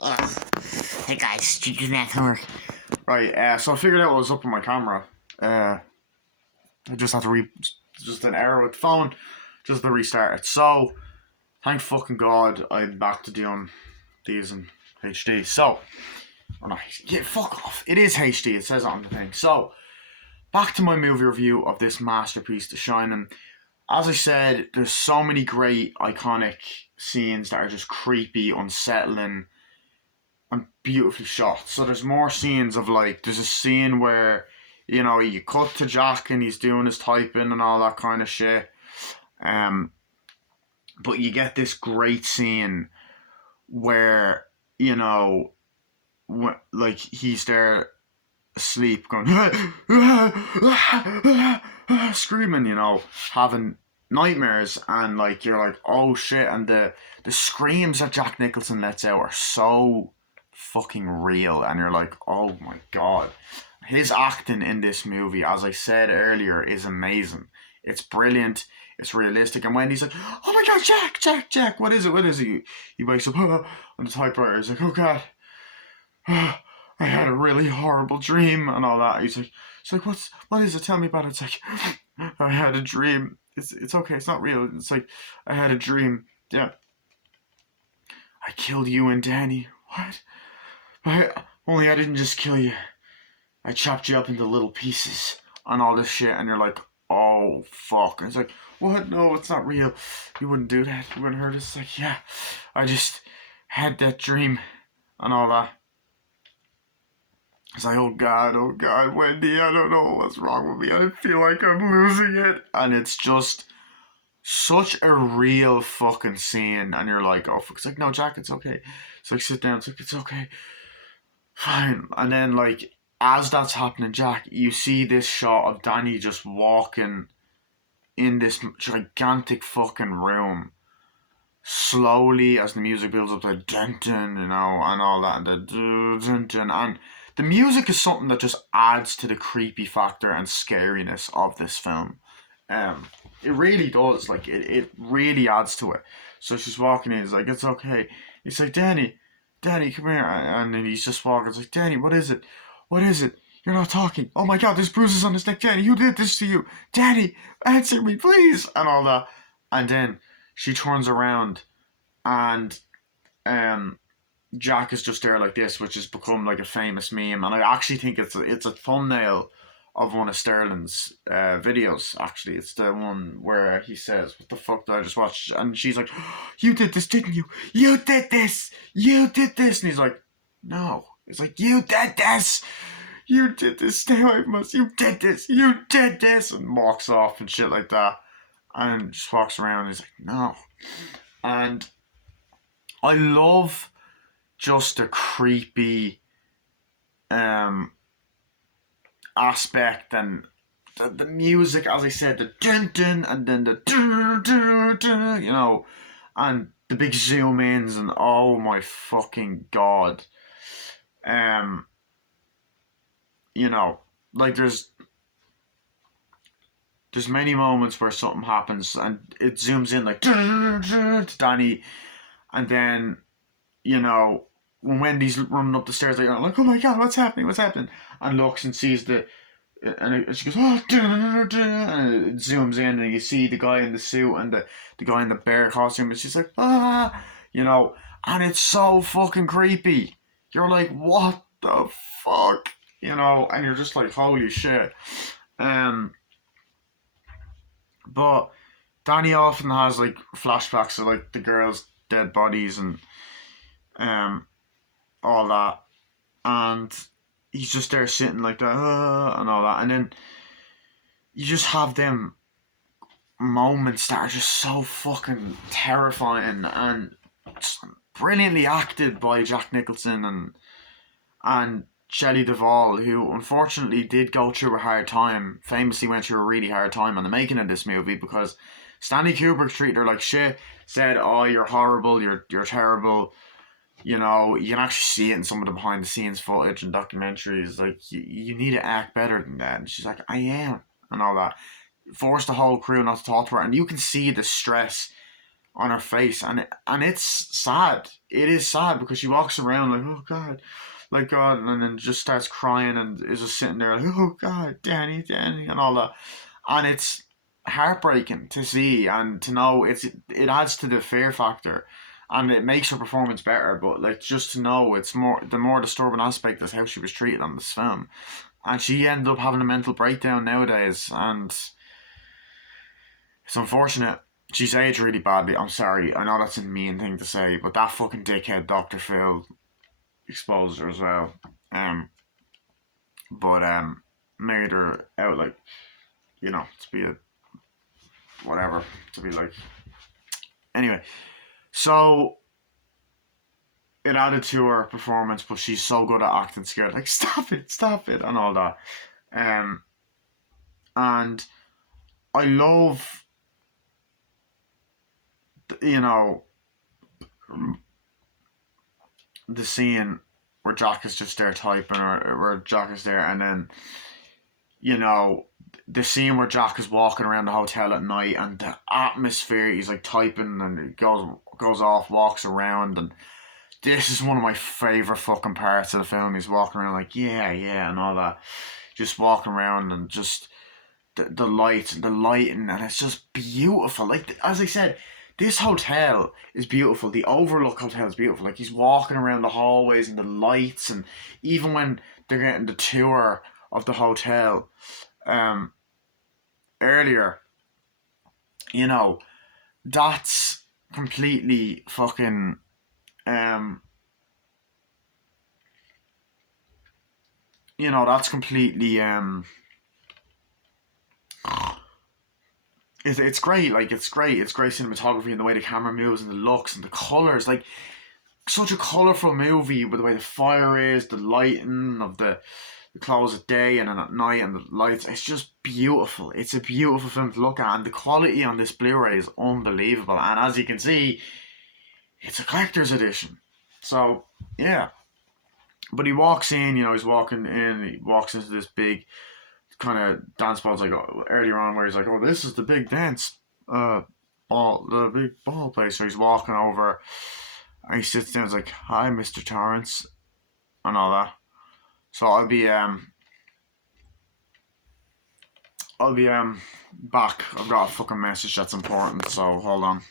Ugh. Hey guys, did you do that homework? Right, so I figured out what was up with my camera. I just had to just an error with the phone, just to restart it. So, thank fucking God I'm back to doing these in HD. So, or not, yeah, fuck off. It is HD, it says on the thing. So, back to my movie review of this masterpiece, The Shining. As I said, there's so many great, iconic scenes that are just creepy, unsettling, and beautifully shot. So there's more scenes of like there's a scene where you cut to Jack and he's doing his typing and all that kind of shit. Um, but you get this great scene where you know like he's there asleep going screaming, having nightmares, and like you're like, oh shit, and the screams that Jack Nicholson lets out are so fucking real, and you're like, oh my god. His acting in this movie, as I said earlier, is amazing. It's brilliant. It's realistic. And when he's like, oh my god, Jack, what is it? What is it? He wakes up on the typewriter. He's like, oh god, I had a really horrible dream and all that. He's like, what is it? Tell me about it. It's like, I had a dream. It's okay. It's not real. It's like, I had a dream. Yeah. I killed you and Danny. What? Only I didn't just kill you. I chopped you up into little pieces and all this shit. And you're like, oh, fuck. And it's like, what? No, it's not real. You wouldn't do that. You wouldn't hurt us. It's like, yeah, I just had that dream and all that. It's like, oh God, Wendy, I don't know what's wrong with me. I feel like I'm losing it. And it's just such a real fucking scene. And you're like, oh, fuck. It's like, no, Jack, it's okay. It's like, sit down. It's like, it's okay. Fine. And then, like, as that's happening, Jack, you see this shot of Danny just walking in this gigantic fucking room slowly as the music builds up to Denton, and all that, and the Denton, and the music is something that just adds to the creepy factor and scariness of this film. It really does. Like it really adds to it. So she's walking in. He's like, "It's okay." He's like, Danny, come here," and then he's just walking. It's like, "Danny, what is it? What is it? You're not talking. Oh my God, there's bruises on his neck. Danny, who did this to you? Danny, answer me, please," and all that. And then she turns around, and um, Jack is just there like this, which has become like a famous meme. And I actually think it's a thumbnail of one of Sterling's videos. Actually, it's the one where he says, "What the fuck did I just watch?" And she's like, "You did this, didn't you? You did this. You did this." And he's like, "No." It's like, "You did this. You did this. Stay away from us. You did this. You did this," and walks off and shit like that. And just walks around. And he's like, "No." And I love just the creepy um aspect, and the music, as I said, the dun dun, and then the dun dun dun, and the big zoom ins, and oh my fucking god. Um, like there's many moments where something happens and it zooms in like to Danny, and then you know, when Wendy's running up the stairs, like, oh my god, what's happening? What's happening? And looks and sees and she goes, oh, and it zooms in, and you see the guy in the suit and the guy in the bear costume, and she's like, ah, and it's so fucking creepy. You're like, what the fuck? And you're just like, holy shit. Um, but Danny often has like flashbacks of like the girls' dead bodies and um all that, and he's just there sitting like that, and all that, and then you just have them moments that are just so fucking terrifying and brilliantly acted by Jack Nicholson and Shelley Duvall, who unfortunately did go through a hard time, famously went through a really hard time on the making of this movie, because Stanley Kubrick treated her like shit, said, "Oh, you're horrible, you're terrible." You can actually see it in some of the behind the scenes footage and documentaries. Like, you need to act better than that. And she's like, I am, and all that. Forced the whole crew not to talk to her. And you can see the stress on her face, and it's sad. It is sad because she walks around like, oh God, like God, and then just starts crying and is just sitting there like, oh God, Danny, Danny, and all that, and it's heartbreaking to see and to know. It adds to the fear factor, and it makes her performance better. But like just to know, it's more the more disturbing aspect is how she was treated on this film, and she ended up having a mental breakdown nowadays, and it's unfortunate. She's aged really badly. I'm sorry. I know that's a mean thing to say, but that fucking dickhead Dr. Phil exposed her as well. Um, but made her out like, to be a whatever, to be like. Anyway, so it added to her performance, but she's so good at acting scared, like stop it, and all that. Um, and I love, you know, the scene where Jack is just there typing, or where Jack is there, and then the scene where Jack is walking around the hotel at night, and the atmosphere. He's like typing, and it goes off, walks around, and this is one of my favorite fucking parts of the film. He's walking around like yeah, and all that, just walking around and just the lighting, and it's just beautiful. Like as I said, this hotel is beautiful. The Overlook Hotel is beautiful. Like he's walking around the hallways and the lights, and even when they're getting the tour of the hotel, earlier, you know, that's completely fucking that's completely it's great. Like it's great cinematography, and the way the camera moves and the looks and the colors. Like such a colorful movie with the way the fire is, the lighting of the close at day and then at night, and the lights. It's just beautiful. It's a beautiful film to look at, and the quality on this Blu-ray is unbelievable. And as you can see, it's a collector's edition. So yeah. But he walks in, he's walking in, he walks into this big kind of dance balls like earlier on, where he's like, oh, this is the big dance the big ball place. So he's walking over, and he sits down, he's like, hi, Mr. Torrance, and all that. So I'll be back. I've got a fucking message that's important, so hold on.